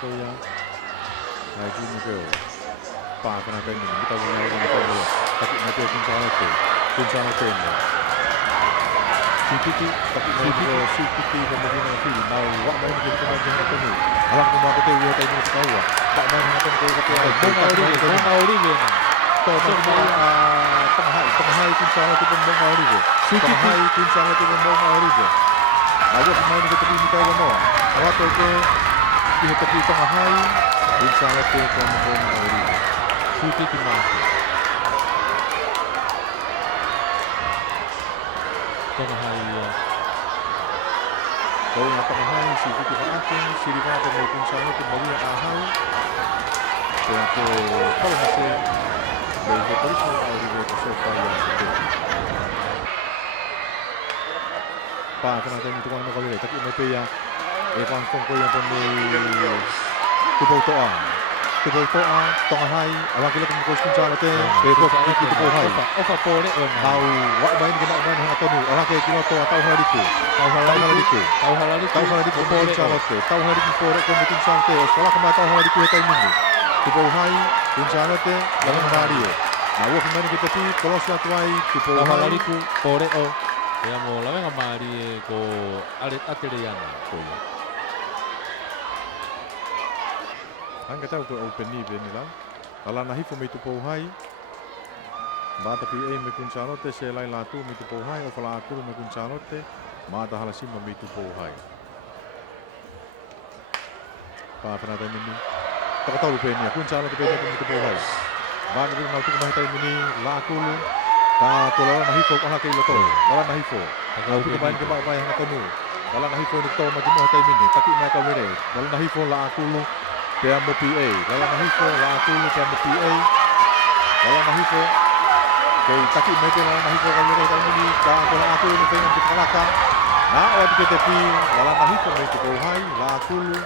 ko ya. Ai ki mo ko. Pa kana kai ni kita punya orang ko ya. Tapi nanti kun sana te. CPT tapi CPT kemudian film mau wak main kita aja ngaten ni. Alang ko mako te yo tay ni tahu. Wak main ngaten ko ko ya. Bongauri ni. Penghai kun sana tu pun bongauri je. Penghai kun sana tu pun bongauri je. Awak main ke tepi ni tahu mo. Awak tu ke di tepi penghai kun sana tu pun bongauri. CPT mah. Penghai kau nak penghai si kita pakai si di mana tu pun sana tu bagi ahau. Jadi kalau masih dari terus mau di sofa yang itu. Pa kena tanya tu mana kau boleh tapi mereka yang langsung kau yang pun tubuh toa. Tengah hai, awak kita pun kau sunca nanti, besok kita tubuh hai. Ofa pore Mau, wak main kena main hang atau nu, orang kita kena toa tahu hariku. Tahu hariku pore nanti, tahu hariku pore kau mungkin nanti. Sekolah kena tahu hariku kita ini. Tubuh hai, sunca nanti, jangan hari. Awak main kita pi, kalau satu hai tubuh hai. hariku pore o. Ya mo lawe ngamari ko alit atiriyana ko. Hanga tahu ke open ni lah. Kalau nahi pun itu pohai. Bata pi me kun chanote se lai latu me itu pohai. O kalau aku me kun chanote, mata halasim me itu pohai. Pa pernah tahu ni. Tak tahu lupa ni. Kun chanote pe itu pohai. Bang ni nak tu kemana tahu ni laku lu. Ta kalau nahi pun orang kaya loto. Kalau nahi pun. Kalau tu kemana kemana apa yang nak tahu. Kalau nahi pun itu macam mana tahu ni. Tapi mereka beri. Kalau nahi pun laku lu. Pia mo PA, kalau nahifo la aku lu pia mo PA, kalau nahifo, kau taki mereka kalau nahifo kalau mereka ini, kalau aku lu pengen kita kalahkan, nah waktu kita pi, kalau nahifo mereka kau hai la aku lu,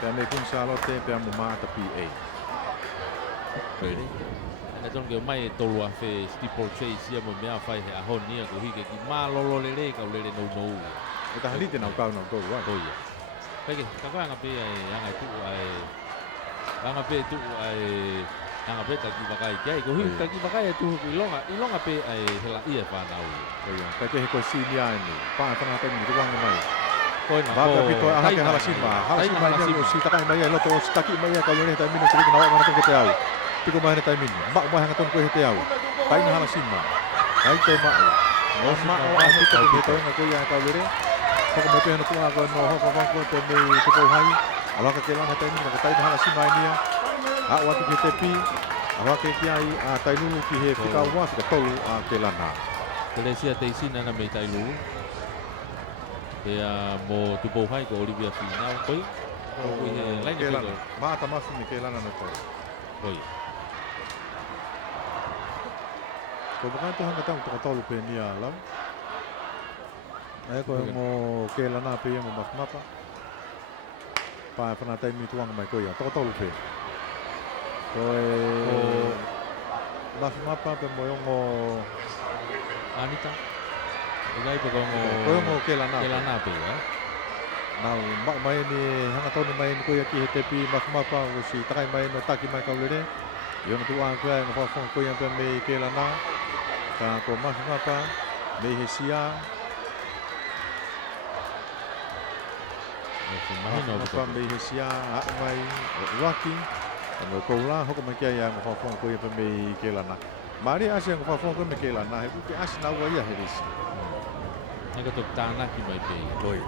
pia mereka Charlotte pia mo mata PA. Jadi, macam ke mai tolua fe steeple chase dia mo mea fai he ahon ni aku hike ki malolo lele kau lele no. Kita hari ni nak kau lah. Oh ya. Baik, kakak ngapain yang itu yang apa kaki pakai kiai, kau kaki pakai itu ilong apa helak iya panau. Oh ya, tapi kau sini ni, pak pernah tahu ni ruang mai. Kau nak baca itu anak yang halasimba ni mesti takai mai lo tu taki mai kalau ni tahu ni tu kita awak mana tu kita tahu. Tiga mana tahu ni, mak mai hang tu kita tahu. Tahu ni halasimba. Tahu tu mak. Mak awak kita tahu nak yang tahu ni. Kau kemudian nak aku no kau temu tu hai. Awak kekelan hati ini nak tahu dah si main dia. Awak tu kita pi. Awak kekiai tahu lu ki he kita awak kita tahu kekelan ha. Malaysia teisin na may tayo. Kaya mo tu hai ko Olivia final ko. Lain kekelan. Mata masuk ni kekelan na to. Oi. Kau bukan tu hang kata tahu lu ni alam. Kau mau kelan apa yang mau apa? Pa pernah tahu ni tuang mai kau ya. Tahu lupa. Kau apa pemoyong mau Anita. Ilai pagong kau mau kelan apa ya? Now mak main ni hang tahu ni main kau ya ki tepi apa si takai main taki mai kau lene. Yang tuang kau yang apa kau yang pemai kelan na. Kau apa? Mehesia. Apa Malaysia mai Rocky người cô la họ cũng kia yang họ phong cô yang pemai kelana mari asia yang phong ko kelana itu asia na wa ya hedis Nagatok tanah ki may pay. Oi